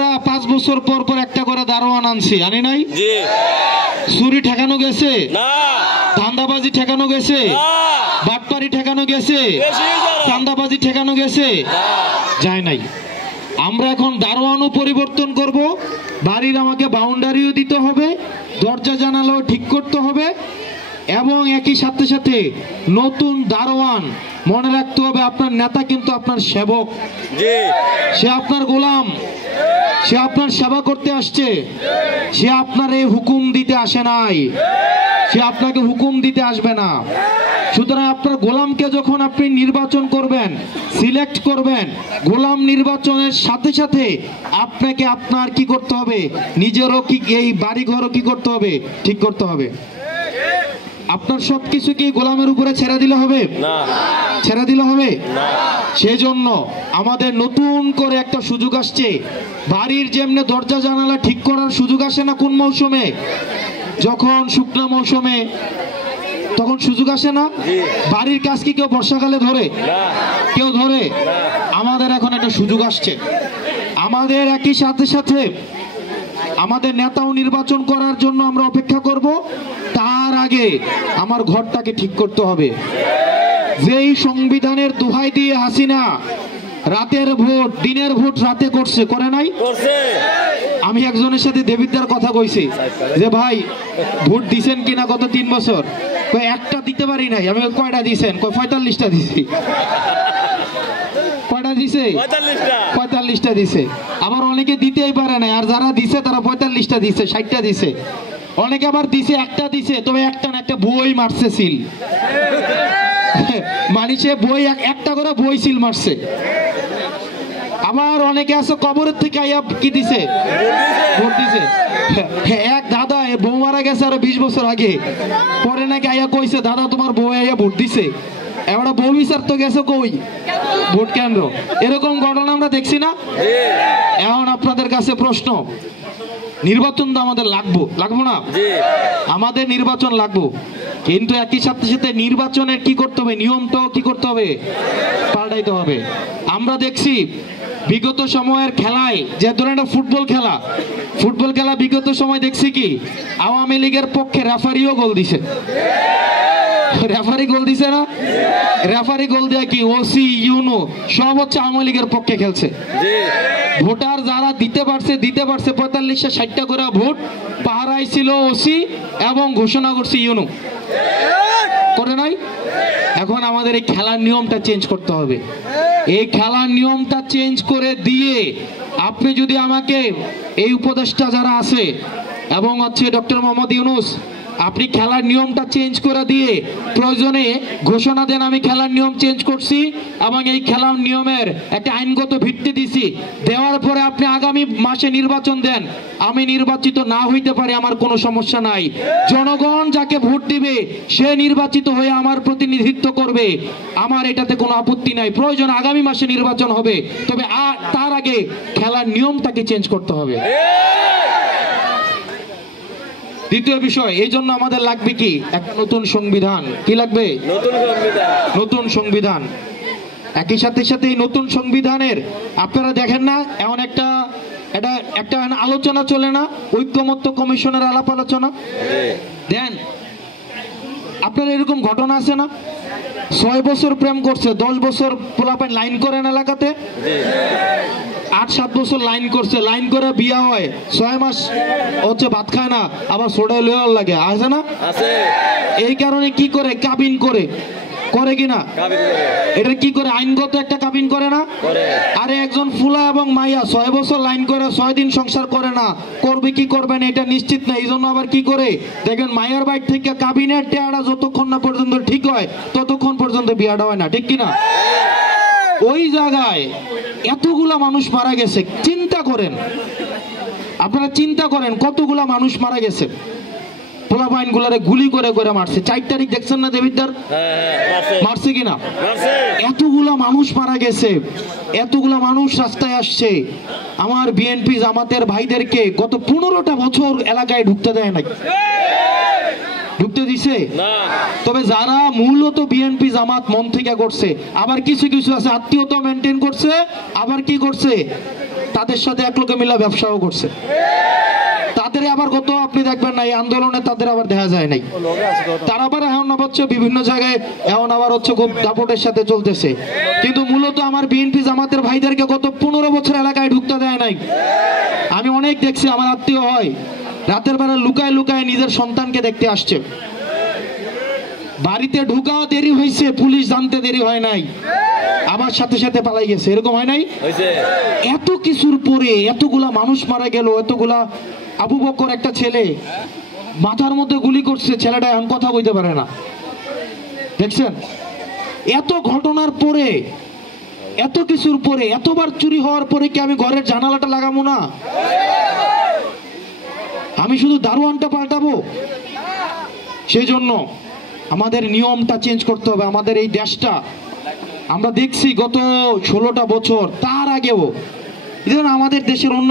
আমরা 5 বছর পর পর একটা করে দারোয়ান আনছি, আনি নাই? চুরি ঠেকানো গেছে? ধান্দাবাজি ঠেকানো গেছে? বাটপারি ঠেকানো গেছে? চাঁদাবাজি ঠেকানো গেছে? যায় নাই। আমরা এখন দারোয়ানও পরিবর্তন করব, বাড়ির আমাকে বাউন্ডারিও দিতে হবে, দরজা জানালাও ঠিক করতে হবে, এবং একই সাথে সাথে নতুন দারোয়ান মনে রাখতে হবে আপনার নেতা কিন্তু আপনার সেবক, সে আপনার গোলাম, সে আপনার সেবা করতে আসছে, সে আপনার এই হুকুম দিতে আসে নাই, সে আপনাকে হুকুম দিতে আসবে না। সুতরাং আপনার গোলামকে যখন আপনি নির্বাচন করবেন, সিলেক্ট করবেন, গোলাম নির্বাচনের সাথে সাথে আপনাকে আপনার কি করতে হবে, নিজেরও কি এই বাড়িঘরও কি করতে হবে, ঠিক করতে হবে। আপনার সবকিছু কি গোলামের উপরে ছেড়ে দিলে হবে? ছেড়ে দিলে হবে? সেজন্য আমাদের নতুন করে একটা সুযোগ আসছে। বাড়ির যেমনে দরজা জানালা ঠিক করার সুযোগ আসে না কোন মৌসুমে? যখন শুকনো মৌসুমে, তখন সুযোগ আসে না? বাড়ির কাজ কি কেউ বর্ষাকালে ধরে? কেউ ধরে? আমাদের এখন একটা সুযোগ আসছে। আমাদের একই সাথে সাথে আমাদের নেতাও নির্বাচন করার জন্য আমরা অপেক্ষা করব। তার আগে আমার ঘরটাকে ঠিক করতে হবে। যেই সংবিধানের দোহাই দিয়ে হাসিনা রাতের ভোট দিনের ভোট রাতে করছে, করে নাই? আমি একজনের সাথে দেবিদ্যার কথা কইছি যে ভাই ভোট দিছেন কিনা গত 3 বছর? কই একটা দিতে পারি নাই। আমি কয়টা দিছেন? কই 45টা দিছি। কয়টা দিছে? 45টা দিছে। আবার অনেকে দিতেই পারে না, আর যারা দিছে তারা 45টা দিছে, 60টা দিছে। অনেকে আবার দিছে একটা দিছে, তবে একটা না একটা বই মারছে সিল। মানুষে বই একটা করে বই সিল মারছে। আবার অনেকে আছে কবরের থেকে আইয়া কি দিছে, ভোট দিছে। এক দাদা বউ মারা গেছে আরো 20 বছর আগে, পরে নাকি আইয়া কইছে দাদা তোমার বউ আইয়া ভোট দিছে। এবার বউ বিচার তো গেছে কই, ভোট কেন্দ্র। এরকম ঘটনা আমরা দেখছি না? এখন আপনাদের কাছে প্রশ্ন, নির্বাচন তো আমাদের লাগবো না? আমাদের নির্বাচন লাগবো, কিন্তু একই সাথে সাথে নির্বাচনের কি করতে হবে, নিয়মটাও কি করতে হবে, পাল্টাইতে হবে। আমরা দেখছি বিগত সময়ের খেলায়, যে ধরনের ফুটবল খেলা বিগত সময় দেখছি কি আওয়ামী লীগের পক্ষে রেফারিও গোল দিছে। রেফারি গোল দিছে না? রেফারি গোল দেয়া কি ওসি ইউনো সব হচ্ছে আওয়ামী লীগের পক্ষে খেলছে। ভোটার যারা দিতে পারছে 45-60টা করে ভোট পাহারাই ছিল ওসি এবং ঘোষণা করছে ইউনো, করে নাই? এখন আমাদের এই খেলার নিয়মটা চেঞ্জ করতে হবে। এই খেলার নিয়মটা চেঞ্জ করে দিয়ে আপনি যদি আমাকে এই উপদেষ্টা যারা আছে এবং হচ্ছে ডক্টর মোহাম্মদ ইউনূস, আপনি খেলার নিয়মটা চেঞ্জ করে দিয়ে প্রয়োজনে ঘোষণা দেন আমি খেলার নিয়ম চেঞ্জ করছি এবং এই খেলার নিয়মের একটা আইনগত ভিত্তি দিছি। দেওয়ার পরে আপনি আগামী মাসে নির্বাচন দেন, আমি নির্বাচিত না হইতে পারি, আমার কোনো সমস্যা নাই। জনগণ যাকে ভোট দিবে সে নির্বাচিত হয়ে আমার প্রতিনিধিত্ব করবে, আমার এটাতে কোনো আপত্তি নাই। প্রয়োজন আগামী মাসে নির্বাচন হবে, তবে তার আগে খেলার নিয়মটাকে চেঞ্জ করতে হবে। দ্বিতীয় বিষয়, এই জন্য আমাদের লাগবে কি একটা নতুন সংবিধান। কি লাগবে? নতুন সংবিধান। একই সাথে সাথে এই নতুন সংবিধানের আপনারা দেখেন না এমন একটা আলোচনা চলে না, ঐক্যমত্য কমিশনের আলাপ আলোচনা দেন। আপনার এরকম ঘটনা আছে না? 6 বছর প্রেম করছে, 10 বছর পোলাপাইন লাইন করেন এলাকাতে, 8-7 বছর লাইন করছে, লাইন করে বিয়া হয়, 6 মাস হচ্ছে ভাত খায় না, আবার সোডায় লয়ার লাগে, আছে না? এই কারণে কি করে কাবিন করে কিনা, এটা কি করে আইনগত একটা কাবিন করে না? আরে একজন ফুলা এবং মাইয়া 6 বছর লাইন করে 6 দিন সংসার করে না, করবে কি করবে না এটা নিশ্চিত না। এই জন্য আবার কি করে দেখেন মাইয়ার বাইর থেকে কাবিনের টেয়ারা যতক্ষণ না পর্যন্ত ঠিক হয় ততক্ষণ পর্যন্ত বিয়াটা হয় না, ঠিক কিনা? ওই জায়গায় এতগুলা মানুষ মারা গেছে, চিন্তা করেন, আপনারা চিন্তা করেন কতগুলা মানুষ মারা গেছে। পোলাপাইন গুলারে গুলি করে করে মারছে। 4 তারিখ দেখছেন না দেবিদ্দার? মারছে কিনা? এতগুলা মানুষ মারা গেছে, এতগুলা মানুষ রাস্তায় আসছে। আমার বিএনপি জামাতের ভাইদেরকে গত 15টা বছর এলাকায় ঢুকতে দেয় না, ঢুকতে দিছে? তবে যারা মূলত বিএনপি জামাত মন থেকে করছে, আবার কিছু কিছু আছে আত্মীয়তা মেনটেন করছে, আবার কি করছে তাদের সাথে এক লোকে মিলা ব্যবসাও করছে। তাদের আবার কত আপনি দেখবেন না, এই আন্দোলনে তাদের আবার দেখা যায় নাই। তারা আবার এখন হচ্ছে বিভিন্ন জায়গায়, এখন আবার হচ্ছে খুব দাপটের সাথে চলতেছে। কিন্তু মূলত আমার বিএনপি জামাতের ভাইদেরকে গত 15 বছর এলাকায় ঢুকতে দেয় নাই। আমি অনেক দেখছি, আমার আত্মীয় হয়, রাতের বেলা লুকায় লুকায় নিজের সন্তানকে দেখতে আসছে। বাড়িতে ঢুকাও দেরি হয়েছে, পুলিশ জানতে দেরি হয় নাই, আমার সাথে সাথে পালাই গেছে। এরকম হয় নাই? এত কিছুর পরে এতগুলা মানুষ মারা গেল, এতগুলা, আবু বকর একটা ছেলে মাথার মধ্যে গুলি করছে, ছেলেটা এখন কথা কইতে পারে না। দেখছেন? এত ঘটনার পরে, এত কিছুর পরে, এতবার চুরি হওয়ার পরে কি আমি ঘরের জানালাটা লাগাবো না? আমি শুধু দারোয়ানটা পাল্টাবো? সেই জন্য আমাদের নিয়মটা চেঞ্জ করতে হবে। আমাদের এই দেশটা আমরা দেখছি গত 16টা বছর, তার আগেও আমাদের দেশের অন্য